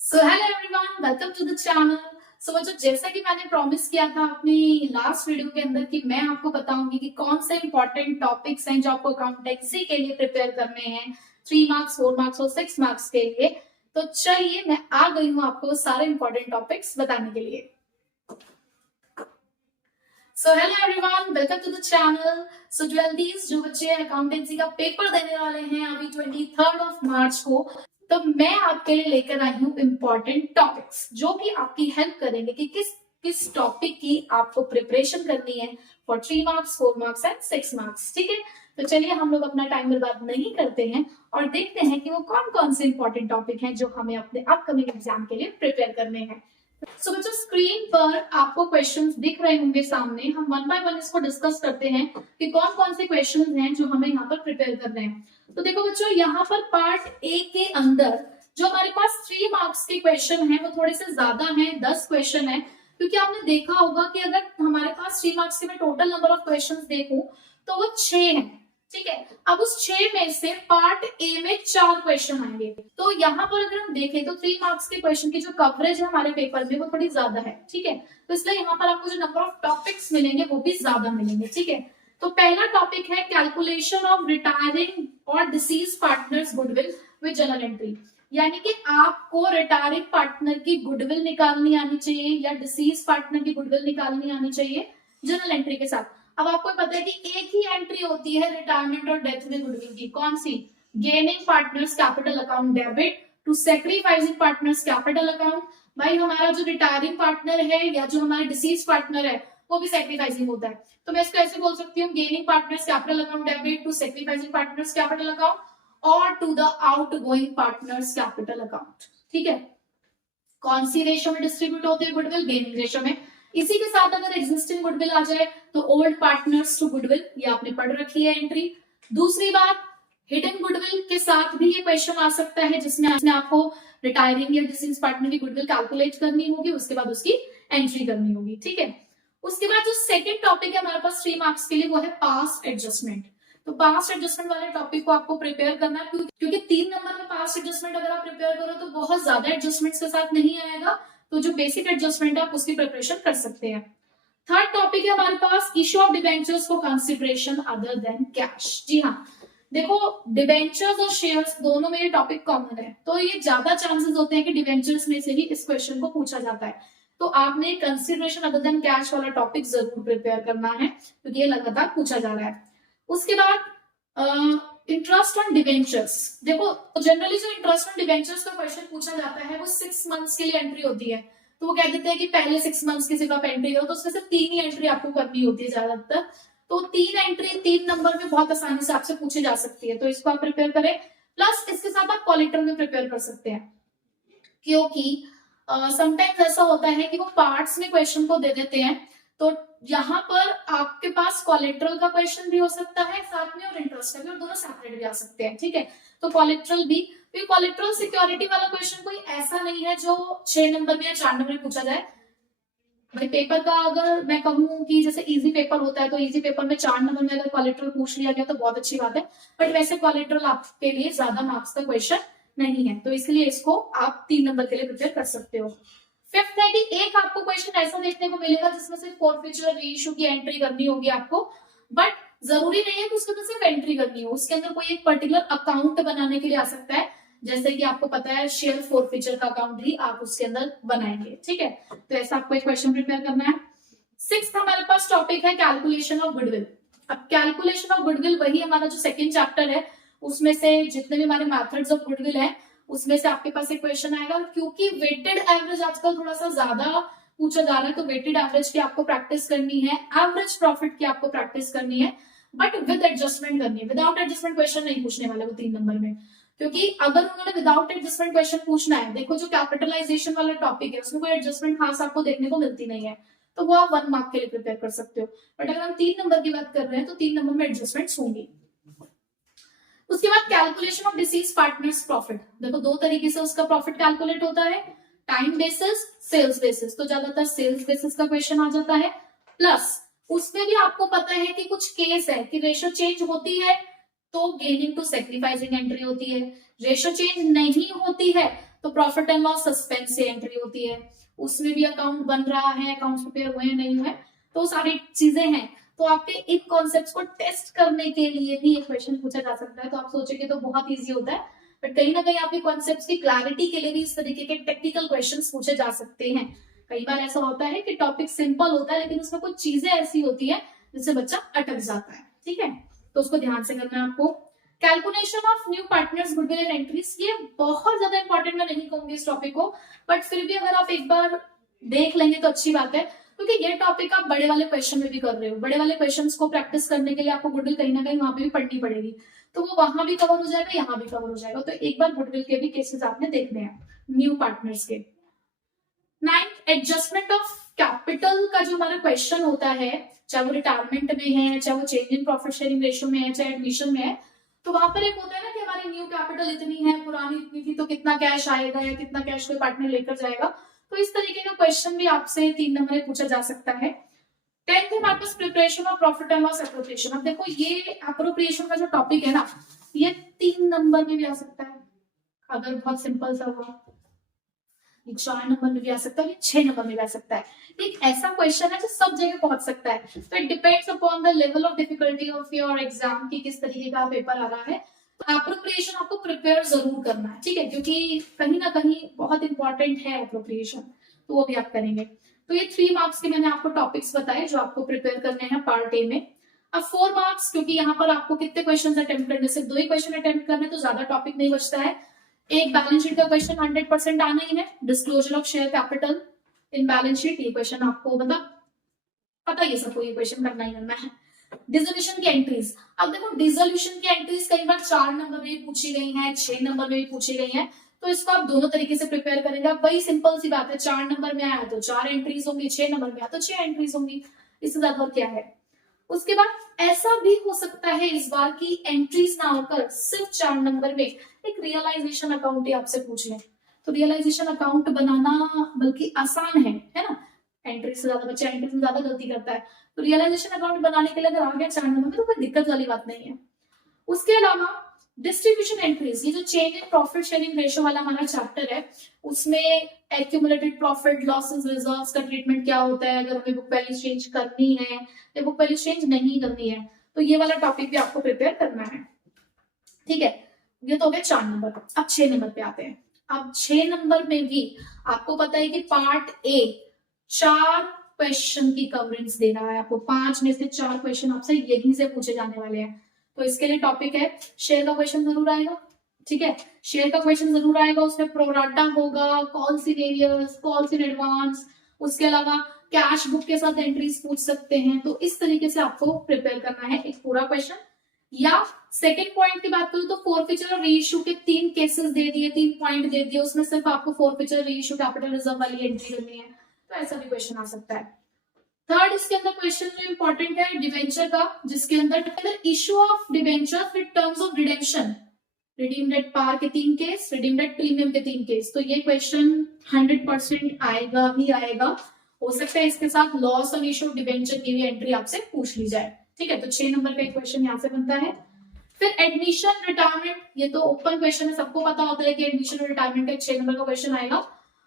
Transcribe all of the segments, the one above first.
So hello everyone, welcome to the channel. So बच्चों, जैसा कि मैंने प्रॉमिस किया था अपनी लास्ट वीडियो के अंदर कि मैं आपको बताऊंगी कि कौन से इंपॉर्टेंट टॉपिक्स हैं जो आपको अकाउंटेंसी के लिए प्रिपेयर करने हैं, 3 मार्क्स, 4 मार्क्स और 6 मार्क्स के लिए। तो चलिए, मैं आ गई हूँ आपको सारे इंपॉर्टेंट टॉपिक्स बताने के लिए। So hello everyone, welcome to the channel. So jewelleries, जो बच्चे अकाउंटेंसी का पेपर देने वाले हैं अभी 23 मार्च को, तो मैं आपके लिए लेकर आई हूँ इम्पोर्टेंट टॉपिक्स जो कि आपकी हेल्प करेंगे कि किस किस टॉपिक की आपको प्रिपरेशन करनी है for 3 marks, 4 marks and 6 marks. ठीक है, तो चलिए हम लोग अपना टाइम बर्बाद नहीं करते हैं और देखते हैं कि वो कौन कौन से इंपॉर्टेंट टॉपिक हैं जो हमें अपने अपकमिंग एग्जाम के लिए प्रिपेयर करने हैं। सो बच्चों, स्क्रीन पर आपको क्वेश्चंस दिख रहे होंगे सामने। हम वन बाय वन इसको डिस्कस करते हैं कि कौन कौन से क्वेश्चंस हैं जो हमें यहाँ पर प्रिपेयर करने हैं। तो देखो बच्चों, यहाँ पर पार्ट ए के अंदर जो हमारे पास 3 मार्क्स के क्वेश्चन हैं वो थोड़े से ज्यादा हैं, 10 क्वेश्चन है। क्योंकि आपने देखा होगा कि अगर हमारे पास 3 मार्क्स के मैं टोटल नंबर ऑफ क्वेश्चन देखूं तो वो 6 है। ठीक है, अब उस 6 में से पार्ट ए में 4 क्वेश्चन आएंगे। तो यहाँ पर अगर हम देखें तो 3 मार्क्स के क्वेश्चन की जो कवरेज है हमारे पेपर में वो थोड़ी ज्यादा है। ठीक है, तो इसलिए यहाँ पर आपको जो नंबर ऑफ टॉपिक्स मिलेंगे वो भी ज्यादा मिलेंगे। ठीक है, तो पहला टॉपिक है कैलकुलेशन ऑफ रिटायरिंग और disease partners goodwill with journal entry. यानी कि आपको रिटायरिंग पार्टनर की गुडविल निकालनी आनी चाहिए या डिसीज पार्टनर की गुडविल निकालनी आनी चाहिए जर्नल एंट्री के साथ। अब आपको पता है कि एक ही एंट्री होती है रिटायरमेंट और डेथ में गुडविल की, कौन सी? Gaining partners capital account debit to sacrificing partners capital account. भाई हमारा जो रिटायरिंग पार्टनर है या जो हमारे डिसीज पार्टनर है वो भी सेक्रीफाइसिंग होता है। तो मैं इसको ऐसे बोल सकती हूँ, gaining partners capital account debit to sacrificing partners capital account और to the outgoing partners capital account. ठीक है, कौन सी रेशियो में डिस्ट्रीब्यूट होती है गुडविल? गेनिंग रेशियो में। इसी के साथ अगर एग्जिस्टिंग गुडविल आ जाए तो ओल्ड पार्टनर्स टू गुडविल, ये आपने पढ़ रखी है एंट्री। दूसरी बात, हिडन गुडविल के साथ भी ये क्वेश्चन आ सकता है जिसमें आपको रिटायरिंग या डिसीज पार्टनर की गुडविल कैलकुलेट करनी होगी, उसके बाद उसकी एंट्री करनी होगी। ठीक है, उसके बाद जो सेकंड टॉपिक है हमारे पास 3 मार्क्स के लिए वो है पास्ट एडजस्टमेंट। तो पास्ट एडजस्टमेंट वाले टॉपिक को आपको प्रिपेयर करना है क्योंकि 3 नंबर में पास्ट एडजस्टमेंट अगर आप प्रिपेयर करो तो बहुत ज्यादा एडजस्टमेंट्स के साथ नहीं आएगा। तो जो बेसिक एडजस्टमेंट है आप उसकी प्रिपरेशन कर सकते हैं। थर्ड टॉपिक है हमारे पास issue of debentures for consideration other than cash. जी हाँ, देखो डिबेंचर्स और शेयर्स दोनों में ये टॉपिक कॉमन है, तो ये ज्यादा चांसेस होते हैं कि डिबेंचर्स में से ही इस क्वेश्चन को पूछा जाता है। तो आपने कंसिडरेशन अदर देन कैश वाला टॉपिक जरूर प्रिपेयर करना है क्योंकि ये लगातार पूछा जा रहा है। उसके बाद इंटरेस्ट ऑन डिबेंचर्स। देखो जनरली जो इंटरेस्ट ऑन डिबेंचर्स का क्वेश्चन पूछा जाता है वो 6 मंथ्स के लिए एंट्री होती है। तो वो कह देते हैं कि पहले 6 मंथ्स की सिर्फ आप एंट्री करो, तो उसमें से 3 ही एंट्री आपको करनी होती है ज्यादातर। तो 3 एंट्री 3 नंबर में बहुत आसानी से आपसे पूछी जा सकती है, तो इसको आप प्रिपेयर करें। प्लस इसके साथ आप कॉलेक्टर में प्रिपेयर कर सकते हैं क्योंकि समटाइम्स ऐसा होता है कि वो पार्ट्स में क्वेश्चन को दे देते हैं। तो यहाँ पर आपके पास कोलेट्रल का क्वेश्चन भी हो सकता है साथ में और इंटरेस्ट का भी, और दोनों सेपरेट भी आ सकते हैं। ठीक है, तो कोलेट्रल भी, कोलेट्रल सिक्योरिटी वाला क्वेश्चन कोई ऐसा नहीं है जो 6 नंबर में या 4 नंबर में पूछा जाए। भाई पेपर का अगर मैं कहूँ कि जैसे इजी पेपर होता है तो इजी पेपर में 4 नंबर में अगर कोलेट्रल पूछ लिया गया तो बहुत अच्छी बात है, बट वैसे कोलेट्रल आपके लिए ज्यादा मार्क्स का क्वेश्चन नहीं है, तो इसलिए इसको आप 3 नंबर के लिए प्रिपेयर कर सकते हो। फिफ्थ है कि एक आपको क्वेश्चन ऐसा देखने को मिलेगा जिसमें सिर्फ फॉरफीचर रीइश्यू की एंट्री करनी होगी आपको, बट जरूरी नहीं है कि उसके अंदर सिर्फ एंट्री करनी हो, उसके अंदर कोई एक पर्टिकुलर अकाउंट बनाने के लिए आ सकता है। जैसे कि आपको पता है शेयर फॉरफीचर का अकाउंट ही आप उसके अंदर बनाएंगे। ठीक है, तो ऐसा आपको एक क्वेश्चन प्रिपेयर करना है। सिक्स्थ हमारे पास टॉपिक है कैलकुलेशन ऑफ गुडविल। अब कैलकुलेशन ऑफ गुडविल वही हमारा जो सेकंड चैप्टर है उसमें से जितने भी हमारे मेथड्स ऑफ गुडविल है उसमें से आपके पास एक क्वेश्चन आएगा। क्योंकि वेटेड एवरेज आजकल थोड़ा सा ज्यादा पूछा जा रहा है तो वेटेड एवरेज की आपको प्रैक्टिस करनी है, एवरेज प्रॉफिट की आपको प्रैक्टिस करनी है, बट विद एडजस्टमेंट करनी है। विदाउट एडजस्टमेंट क्वेश्चन नहीं पूछने वाले वो 3 नंबर में, क्योंकि अगर उन्होंने विदाउट एडजस्टमेंट क्वेश्चन पूछना है, देखो जो कैपिटलाइजेशन वाला टॉपिक है उसमें कोई एडजस्टमेंट खास आपको देखने को मिलती नहीं है, तो वो आप 1 मार्क के लिए प्रिपेयर कर सकते हो। बट अगर हम 3 नंबर की बात कर रहे हैं तो 3 नंबर में एडजस्टमेंट्स होंगी। उसके बाद calculation of disease partners profit. देखो 2 तरीके से उसका प्रॉफिट कैलकुलेट होता है, टाइम बेसिस, सेल्स बेसिस। तो ज्यादातर सेल्स बेसिस का क्वेश्चन आ जाता है। प्लस उसमें भी आपको पता है कि कुछ केस है कि रेशियो चेंज होती है तो गेनिंग टू सेक्रीफाइसिंग एंट्री होती है, रेशियो चेंज नहीं होती है तो प्रॉफिट एंड लॉस सस्पेंस से एंट्री होती है, उसमें भी अकाउंट बन रहा है, अकाउंट्स प्रिपेयर हुए हैं नहीं हुए, तो सारी चीजें हैं। तो आपके इन कॉन्सेप्ट्स को टेस्ट करने के लिए भी ये क्वेश्चन पूछा जा सकता है। तो आप सोचेंगे तो बहुत इजी होता है, बट कहीं ना कहीं आपके कॉन्सेप्ट्स की क्लैरिटी के लिए भी इस तरीके के टेक्निकल क्वेश्चंस पूछे जा सकते हैं। कई बार ऐसा होता है कि टॉपिक सिंपल होता है लेकिन उसमें कुछ चीजें ऐसी होती है जिससे बच्चा अटक जाता है, ठीक है, तो उसको ध्यान से करना है आपको। Calculation of new partners goodwill and entries, ये बहुत ज्यादा इंपॉर्टेंट मैं नहीं कहूंगी इस टॉपिक को, बट फिर भी अगर आप एक बार देख लेंगे तो अच्छी बात है, क्योंकि ये टॉपिक आप बड़े वाले क्वेश्चन में भी कर रहे हो। बड़े वाले क्वेश्चंस को प्रैक्टिस करने के लिए आपको गुडविल कहीं ना कहीं वहां पे भी पढ़नी पड़ेगी, तो वो वहां भी कवर हो जाएगा, यहाँ भी कवर हो जाएगा। तो एक बार गुडविल के भी केसेस आपने देखने हैं न्यू पार्टनर्स के। 9th, एडजस्टमेंट ऑफ कैपिटल का जो हमारा क्वेश्चन होता है, चाहे वो रिटायरमेंट में है, चाहे वो change in profit sharing ratio में है, चाहे एडमिशन में है, तो वहां पर एक होता है ना कि हमारी न्यू कैपिटल इतनी है, पुरानी इतनी थी, तो कितना कैश आएगा या कितना कैश कोई पार्टनर लेकर जाएगा। तो इस तरीके का क्वेश्चन भी आपसे 3 नंबर में पूछा जा सकता है। 10th हमारे पास preparation of profit and loss appropriation. अब देखो ये एप्रोप्रिएशन का जो टॉपिक है ना, ये 3 नंबर में भी आ सकता है अगर बहुत सिंपल सा हुआ, 4 नंबर में भी आ सकता है, 6 नंबर में भी आ सकता है। एक ऐसा क्वेश्चन है जो सब जगह पहुंच सकता है, तो it depends upon the level of difficulty of your exam की किस तरीके का पेपर आ रहा है। तो एप्रोप्रिएशन आपको प्रिपेयर जरूर करना है, ठीक है, क्योंकि कहीं ना कहीं बहुत इंपॉर्टेंट है एप्रोप्रिएशन, तो वो भी आप करेंगे। तो ये 3 मार्क्स के मैंने आपको टॉपिक्स बताए जो आपको प्रिपेयर करने हैं पार्ट ए में। अब 4 मार्क्स, क्योंकि यहाँ पर आपको कितने क्वेश्चन अटेम्प्ट करने, सिर्फ 2 ही क्वेश्चन अटेम्प्ट करने, तो ज्यादा टॉपिक नहीं बचता है। एक बैलेंस शीट का क्वेश्चन 100% आना ही है, disclosure of share capital in balance sheet, ये क्वेश्चन आपको मतलब पता ही है सबको, ये क्वेश्चन करना ही करना है। डिसोल्यूशन की एंट्रीज, अब देखो डिसोल्यूशन की एंट्रीज कई बार 4 नंबर में भी पूछी गई हैं, 6 नंबर में भी पूछी गई हैं, तो इसको आप दोनों तरीके से प्रिपेयर करेंगे। वही सिंपल सी बात है, 4 नंबर में आया तो 4 एंट्रीज होंगी, 6 नंबर में आया तो 6 एंट्रीज होंगी, इससे ज्यादा और क्या है। उसके बाद ऐसा भी हो सकता है इस बार की एंट्रीज ना होकर सिर्फ 4 नंबर में एक रियलाइजेशन अकाउंट ही आपसे पूछ लें, तो रियलाइजेशन अकाउंट बनाना बल्कि आसान है ना, एंट्री से ज्यादा बच्चा एंट्री में ज्यादा गलती करता है, तो रियलाइजेशन अकाउंट बनाने के लिए अगर आ गया 4 नंबर में तो कोई दिक्कत वाली बात नहीं है। उसके अलावा डिस्ट्रीब्यूशन एंट्रीज, ये जो change in profit sharing ratio वाला हमारा चैप्टर है, उसमें एक्यूमुलेटेड प्रॉफिट लॉसेस रिजर्व्स का ट्रीटमेंट क्या होता है, अगर हमें बुक वैल्यू चेंज करनी है या बुक वैल्यू चेंज नहीं करनी है, तो ये वाला टॉपिक भी आपको प्रिपेयर करना है, ठीक है। ये तो हो गया 4 नंबर। अब 6 नंबर पे आते हैं। अब 6 नंबर में भी आपको पता है कि पार्ट ए 4 क्वेश्चन की कवरेज दे रहा है आपको, 5 में से 4 क्वेश्चन आपसे यहीं से पूछे जाने वाले हैं। तो इसके लिए टॉपिक है शेयर का क्वेश्चन जरूर आएगा, ठीक है, शेयर का क्वेश्चन जरूर आएगा, उसमें प्रोराटा होगा, calls in arrears, calls in advance, उसके अलावा कैश बुक के साथ एंट्रीज पूछ सकते हैं। तो इस तरीके से आपको प्रिपेयर करना है एक पूरा क्वेश्चन। या सेकंड पॉइंट की बात करूं तो फॉरफीचर और रीइश्यू के 3 केसेस दे दिए, 3 पॉइंट दे दिए, उसमें सिर्फ आपको फॉरफीचर रीइश्यू कैपिटल रिजर्व वाली एंट्री करनी है, तो ऐसा भी क्वेश्चन आ सकता है। थर्ड इसके अंदर क्वेश्चन जो इंपॉर्टेंट है डिवेंचर का, जिसके अंदर issue of debenture with terms of redemption, redeemed at par के 3 केस, रिडीम्ड एट प्रीमियम के 3 केस, तो ये क्वेश्चन 100% आएगा ही आएगा। हो सकता है इसके साथ loss on issue of debenture की भी एंट्री आपसे पूछ ली जाए, ठीक है, तो 6 नंबर का एक क्वेश्चन यहाँ से बनता है। फिर एडमिशन रिटायरमेंट, ये तो ओपन क्वेश्चन है, सबको पता होता है कि एडमिशन और रिटायरमेंट का 6 नंबर का क्वेश्चन आएगा।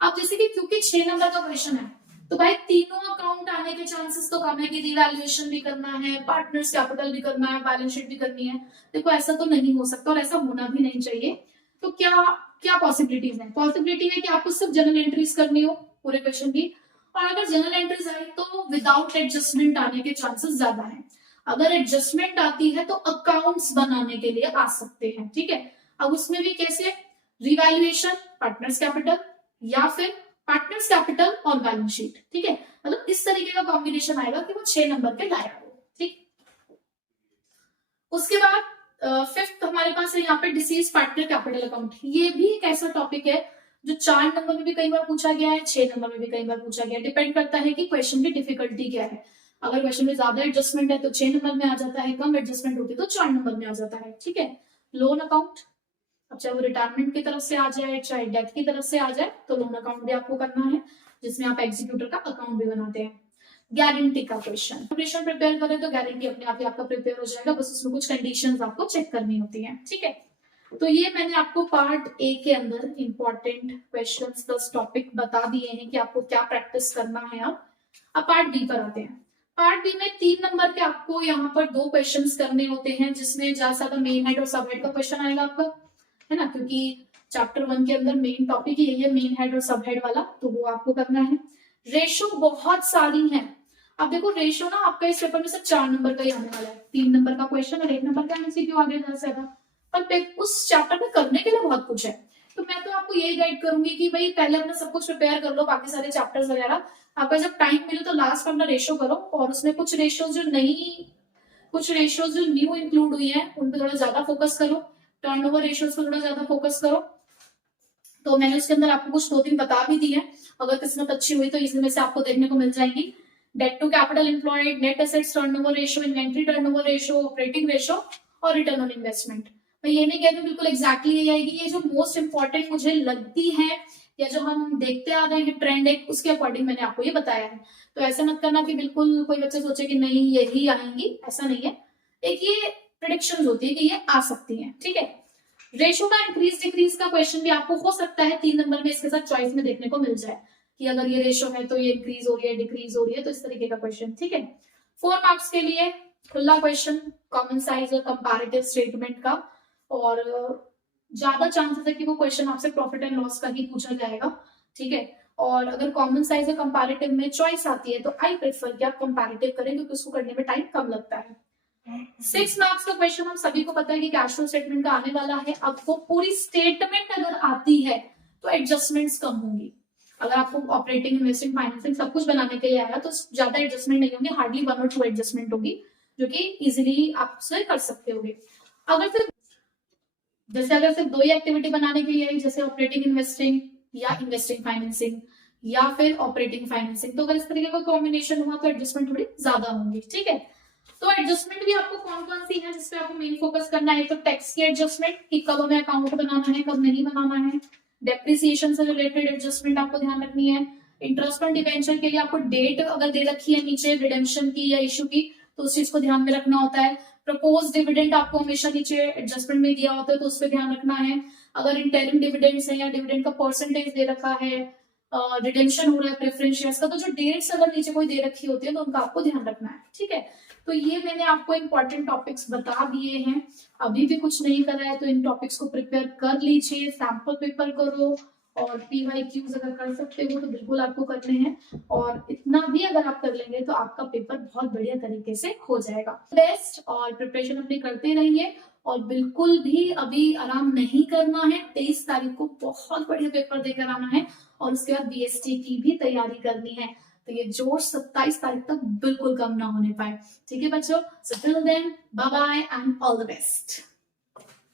अब जैसे कि क्योंकि 6 नंबर का क्वेश्चन है तो भाई तीनों अकाउंट आने के चांसेस तो कम है कि रिवैल्यूएशन भी करना है, पार्टनर्स कैपिटल भी करना है, बैलेंस शीट भी करनी है। देखो ऐसा तो नहीं हो सकता और ऐसा होना भी नहीं चाहिए। तो क्या क्या पॉसिबिलिटीज है? पॉसिबिलिटी है कि आपको सिर्फ जनरल एंट्रीज करनी हो पूरे क्वेश्चन की, और अगर जनरल एंट्रीज आई तो विदाउट एडजस्टमेंट आने के चांसेस ज्यादा है। अगर एडजस्टमेंट आती है तो अकाउंट्स बनाने के लिए आ सकते हैं, ठीक है। अब उसमें भी कैसे, रिवैल्यूएशन, पार्टनर्स कैपिटल, या फिर पार्टनर्स कैपिटल और बैलेंस शीट, ठीक है, मतलब इस तरीके का कॉम्बिनेशन आएगा कि वो 6 नंबर पे लाया हो, ठीक। उसके बाद फिफ्थ हमारे पास है यहाँ पे डिसीज पार्टनर कैपिटल अकाउंट। ये भी एक ऐसा टॉपिक है जो 4 नंबर में भी कई बार पूछा गया है, 6 नंबर में भी कई बार पूछा गया है, डिपेंड करता है कि क्वेश्चन की डिफिकल्टी क्या है। अगर क्वेश्चन में ज्यादा एडजस्टमेंट है तो 6 नंबर में आ जाता है, कम एडजस्टमेंट होती है तो 4 नंबर में आ जाता है, ठीक है। लोन अकाउंट, अब चाहे वो रिटायरमेंट की तरफ से आ जाए चाहे डेथ की तरफ से आ जाए, तो लोन अकाउंट भी आपको करना है, जिसमें आप एग्जीक्यूटर का अकाउंट भी बनाते हैं। गारंटी का क्वेश्चन प्रिपेयर करें तो गारंटी अपने आप ही आपका प्रिपेयर हो जाएगा, बस उसमें कुछ कंडीशंस आपको चेक करनी होती है, ठीक है। तो ये मैंने आपको पार्ट ए के अंदर इंपॉर्टेंट क्वेश्चंस प्लस टॉपिक बता दिए हैं कि आपको क्या प्रैक्टिस करना है। अब पार्ट बी पर आते हैं। पार्ट बी में 3 नंबर के आपको यहाँ पर 2 क्वेश्चंस करने होते हैं, जिसमें ज्यादा ज्यादा मेन हेड और सब हेड का क्वेश्चन आएगा आपका, है ना, क्योंकि चैप्टर 1 के अंदर मेन टॉपिक यही है, मेन हेड और सब हेड वाला, तो वो आपको करना है। रेशो बहुत सारी है। अब देखो रेशो ना आपका इस पेपर में से 4 नंबर का ही आने वाला है, 3 नंबर का क्वेश्चन और 1 नंबर का एमसीक्यू आगे ज्यादा से ज्यादा, पर उस चैप्टर में करने के लिए बहुत कुछ है। तो मैं तो आपको यही गाइड करूंगी कि भाई पहले अपना सब कुछ प्रिपेयर कर लो, बाकी सारे चैप्टर्स वगैरह आपका जब टाइम मिले तो लास्ट में अपना रेशो करो, और उसमें कुछ रेशियोज जो न्यू इंक्लूड हुई है उन पर थोड़ा ज्यादा फोकस करो, टर्नओवर रेशियोज पर थोड़ा ज्यादा फोकस करो। तो मैंने उसके अंदर आपको कुछ 2-3 बता भी दी है, अगर किस्मत अच्छी हुई तो इसमें से आपको देखने को मिल जाएंगी। Debt to capital employed, net assets turnover ratio, inventory turnover ratio, operating ratio और रिटर्न ऑन इन्वेस्टमेंट। मैं ये नहीं कहती बिल्कुल एग्जैक्टली यही आएगी, ये जो मोस्ट इंपॉर्टेंट मुझे लगती है या जो हम देखते आ रहे हैं ट्रेंड है, उसके अकॉर्डिंग मैंने आपको ये बताया है। तो ऐसा मत करना कि बिल्कुल कोई बच्चे सोचे कि नहीं यही आएंगी, ऐसा नहीं है। एक ये प्रेडिक्शन होती है कि ये आ सकती है, ठीक है। रेशो का इंक्रीज डिक्रीज का क्वेश्चन भी आपको हो सकता है 3 नंबर में इसके साथ चॉइस में देखने को मिल जाए कि अगर ये रेशो है तो ये इंक्रीज हो रही है, डिक्रीज हो रही है, तो इस तरीके का क्वेश्चन, ठीक है। 4 मार्क्स के लिए खुला क्वेश्चन, कॉमन साइज और कंपैरेटिव स्टेटमेंट का, और ज्यादा चांसेस है कि वो क्वेश्चन आपसे प्रॉफिट एंड लॉस का ही पूछा जाएगा, ठीक है। और अगर कॉमन साइज और कंपैरेटिव में चॉइस आती है तो आई प्रेफर कि आप कंपैरेटिव करें, क्योंकि उसको करने में टाइम कम लगता है। 6 मार्क्स का क्वेश्चन हम सभी को पता है कि कैश फ्लो स्टेटमेंट का आने वाला है। आपको पूरी स्टेटमेंट अगर आती है तो एडजस्टमेंट्स कम होंगी। अगर आपको ऑपरेटिंग, इन्वेस्टिंग, फाइनेंसिंग सब कुछ बनाने के लिए आया तो ज्यादा एडजस्टमेंट नहीं होंगे, हार्डली 1 और 2 एडजस्टमेंट होगी, जो कि इजिली आप कर सकते होगे। अगर सिर्फ 2 ही एक्टिविटी बनाने के लिए, जैसे ऑपरेटिंग इन्वेस्टिंग या इन्वेस्टिंग फाइनेंसिंग या फिर ऑपरेटिंग फाइनेंसिंग, तो अगर इस तरीके का कॉम्बिनेशन हुआ तो एडजस्टमेंट थोड़ी ज्यादा होंगी, ठीक है। तो एडजस्टमेंट भी आपको कौन कौन सी है जिसपे आपको मेन फोकस करना है, तो टैक्स की एडजस्टमेंट कि कब हमें अकाउंट बनाना है कब नहीं बनाना है, डेप्रिसिएशन से रिलेटेड एडजस्टमेंट आपको ध्यान रखनी है, इंटरेस्ट ऑन डिबेंचर के लिए आपको डेट अगर दे रखी है नीचे रिडेम्पशन की या इशू की तो उस चीज को ध्यान में रखना होता है। प्रपोज डिविडेंड आपको हमेशा नीचे एडजस्टमेंट में दिया होता है तो उस पर ध्यान रखना है। अगर इंटरिम डिविडेंड्स है या डिविडेंड का परसेंटेज दे रखा है, रिडेम्पशन हो रहा है प्रेफरेंस शेयर्स का, तो जो डेट्स अगर नीचे कोई दे रखी होती है तो उनका आपको ध्यान रखना है, ठीक है। तो ये मैंने आपको इंपॉर्टेंट टॉपिक्स बता दिए हैं। अभी भी कुछ नहीं करा है तो इन टॉपिक्स को प्रिपेयर कर लीजिए, सैंपल पेपर करो, और PYQs अगर कर सकते हो तो बिल्कुल आपको करने हैं, और इतना भी अगर आप कर लेंगे तो आपका पेपर बहुत बढ़िया तरीके से हो जाएगा। बेस्ट, और प्रिपरेशन अपनी करते रहिए, और बिल्कुल भी अभी आराम नहीं करना है। 23 तारीख को बहुत बढ़िया पेपर देकर आना है, और उसके बाद BST की भी तैयारी करनी है, तो ये जोश 27 तारीख तक बिल्कुल कम ना होने पाए, ठीक है बच्चों। So till then bye bye and all the best.